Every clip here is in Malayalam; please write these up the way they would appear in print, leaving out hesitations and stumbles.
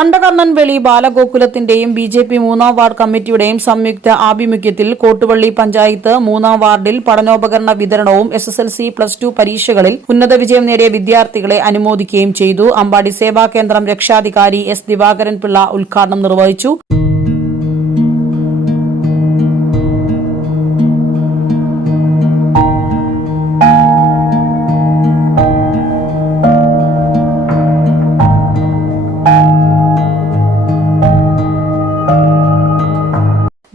കണ്ടകർണൻവെളി ബാലഗോകുലത്തിന്റെയും ബി.ജെ.പി. 3-ാം വാർഡ് കമ്മിറ്റിയുടെയും സംയുക്ത ആഭിമുഖ്യത്തിൽ കോട്ടുവള്ളി പഞ്ചായത്ത് 3-ാം വാർഡിൽ പഠനോപകരണ വിതരണവും എസ്.എസ്.എൽ.സി, +2 പരീക്ഷകളിൽ ഉന്നത വിജയം നേടിയ വിദ്യാർത്ഥികളെ അനുമോദിക്കുകയും ചെയ്തു. അമ്പാടി സേവാകേന്ദ്രം രക്ഷാധികാരി എസ്. ദിവാകരൻ പിള്ള ഉദ്ഘാടനം നിർവഹിച്ചു.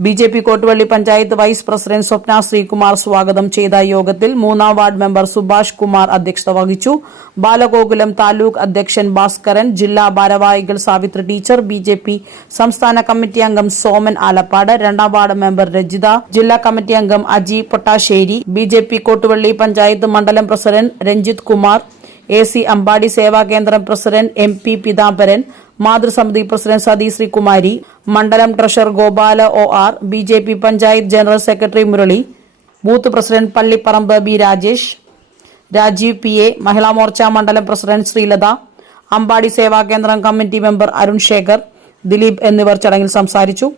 BJP. Kottuvally panchayat vice president Swapna Sreekumar സ്വാഗതം ചെയ്ത യോഗത്തിൽ 3-ാം വാർഡ് മെമ്പർ സുഭാഷ് കുമാർ അധ്യക്ഷത വഹിച്ചു. ബാലഗോകുലം താലൂക്ക് അധ്യക്ഷൻ ഭാസ്കരൻ, ജില്ലാ ഭാരവാഹികൾ സാവിത്രി ടീച്ചർ, ബി.ജെ.പി. സംസ്ഥാന കമ്മിറ്റി അംഗം സോമൻ ആലപ്പാട്, 2-ാം വാർഡ് മെമ്പർ രജിത, ജില്ലാ കമ്മിറ്റി അംഗം അജി പൊട്ടാശ്ശേരി, ബി.ജെ.പി. കോട്ടുവള്ളി പഞ്ചായത്ത് മണ്ഡലം പ്രസിഡന്റ് രഞ്ജിത് കുമാർ, എ.സി. അമ്പാടി സേവാകേന്ദ്രം പ്രസിഡന്റ് എം.പി. പിതാംബരൻ, മാതൃസമിതി പ്രസിഡന്റ് സതി ശ്രീകുമാരി, മണ്ഡലം treasurer Gopala O R., BJP. Panchayat general secretary Murali, booth president Pallipparambu B. Rajesh, Rajeev P A., Mahila Morcha മണ്ഡലം പ്രസിഡന്റ് ശ്രീലത, അമ്പാടി സേവാകേന്ദ്രം കമ്മിറ്റി മെമ്പർ അരുൺ ശേഖർ, ദിലീപ് എന്നിവർ ചടങ്ങിൽ സംസാരിച്ചു.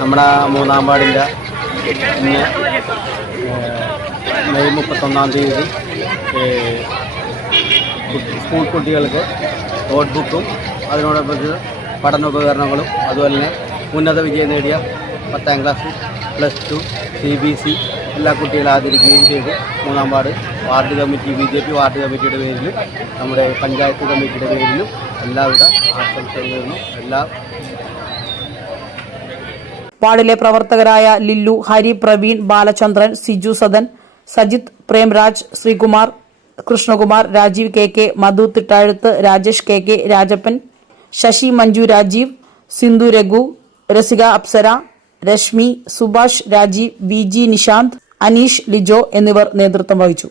നമ്മുടെ 3-ാം വാർഡിൻ്റെ ഇന്ന് മെയ് 31-ാം തീയതി സ്കൂൾ കുട്ടികൾക്ക് നോട്ട്ബുക്കും അതിനോടൊപ്പം പഠനോപകരണങ്ങളും അതുപോലെ തന്നെ ഉന്നത വിജയം നേടിയ 10ാം ക്ലാസ്, +2, CBC എല്ലാ കുട്ടികളെ ആദരിക്കുകയും ചെയ്തു. 3-ാം വാർഡ് കമ്മിറ്റി, ബി.ജെ.പി. വാർഡ് കമ്മിറ്റിയുടെ പേരിലും നമ്മുടെ പഞ്ചായത്ത് കമ്മിറ്റിയുടെ പേരിലും എല്ലാവിധ ആശംസകളും വാർഡിലെ പ്രവർത്തകരായ ലില്ലു, ഹരി, പ്രവീൺ, ബാലചന്ദ്രൻ, സിജു സദൻ, സജിത്, പ്രേംരാജ്, ശ്രീകുമാർ, കൃഷ്ണകുമാർ, രാജീവ് കെ, മധു തിട്ടാഴുത്ത്, രാജേഷ് കെ, രാജപ്പൻ, ശശി, മഞ്ജു, രാജീവ്, സിന്ധു, രഘു, രസിക, അപ്സര, രശ്മി, സുഭാഷ്, രാജീവ്, വി.ജി. നിശാന്ത്, അനീഷ്, ലിജോ എന്നിവർ നേതൃത്വം വഹിച്ചു.